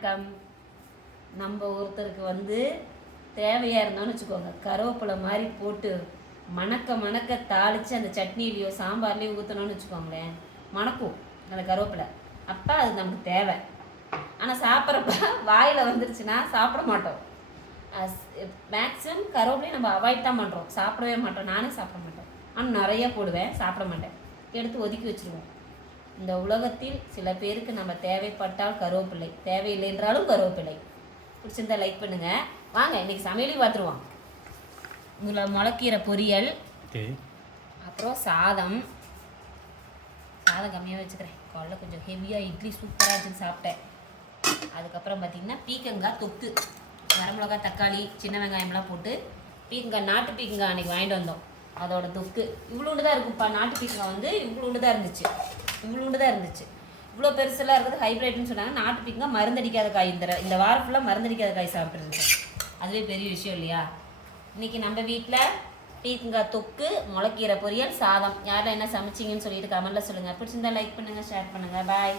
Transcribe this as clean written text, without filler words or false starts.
வணக்கம். நம்ம ஒருத்தருக்கு வந்து தேவையாக இருந்தோம்னு வச்சுக்கோங்க, கருவேப்பிலை மாதிரி போட்டு மணக்க மணக்க தாளித்து அந்த சட்னிலையோ சாம்பார்லேயோ ஊற்றணும்னு வச்சுக்கோங்களேன், மணக்கும் அந்த கருவேப்பிலை. அப்போ அது நமக்கு தேவை. ஆனால் சாப்பிட்றப்ப வாயில் வந்துருச்சுன்னா சாப்பிட மாட்டோம். மேக்ஸிமம் கருவேப்பிலையும் நம்ம அவாய்ட் தான் பண்ணுறோம், சாப்பிடவே மாட்டோம். நானே சாப்பிட மாட்டேன், ஆனால் நிறைய போடுவேன், சாப்பிட மாட்டேன், எடுத்து ஒதுக்கி வச்சுருவோம். இந்த உலகத்தில் சில பேருக்கு நம்ம தேவைப்பட்டால் கருவேப்பிலை, தேவையில்லை என்றாலும் கருவேப்பிலை. பிடிச்சிருந்தா லைக் பண்ணுங்க. வாங்க இன்னைக்கு சமையலையும் பார்த்துருவோம். முளைக்கீரை பொரியல், அப்புறம் சாதம் கம்மியாக வச்சுக்கிறேன். காலைல கொஞ்சம் ஹெவியாக இட்லி சூப்பராக இருந்துன்னு சாப்பிட்டேன். அதுக்கப்புறம் பார்த்திங்கன்னா பீக்கங்காய் தொக்கு, வரமிளகாய் தக்காளி சின்ன வெங்காயம்லாம் போட்டு பீக்கங்காய், நாட்டு பீக்கங்காய் அன்றைக்கி வாங்கிட்டு வந்தோம், அதோட தொக்கு. இவ்வளோண்டு தான் இருக்கும்ப்பா, நாட்டு பீக்கங்காய் வந்து இவ்வளோண்டு தான் இருந்துச்சு. இவ்வளோ பெருசெல்லாம் இருக்குது, ஹைப்ரிட்னு சொன்னாங்க. நாட்டு பீக்கங்காய் மருந்தடிக்காத காய். இந்த வாரம் ஃபுல்லாக மருந்தடிக்காத காய் சாப்பிட்ருந்துச்சு. அதுவே பெரிய விஷயம் இல்லையா? இன்றைக்கி நம்ம வீட்டில் பீக்கங்காய் தொக்கு, முளைக்கீரை பொரியல், சாதம். யாரெல்லாம் என்ன சமைச்சிங்கன்னு சொல்லிட்டு கமெண்ட்டில் சொல்லுங்கள். பிடிச்சிருந்தா லைக் பண்ணுங்கள், ஷேர் பண்ணுங்கள். பாய்.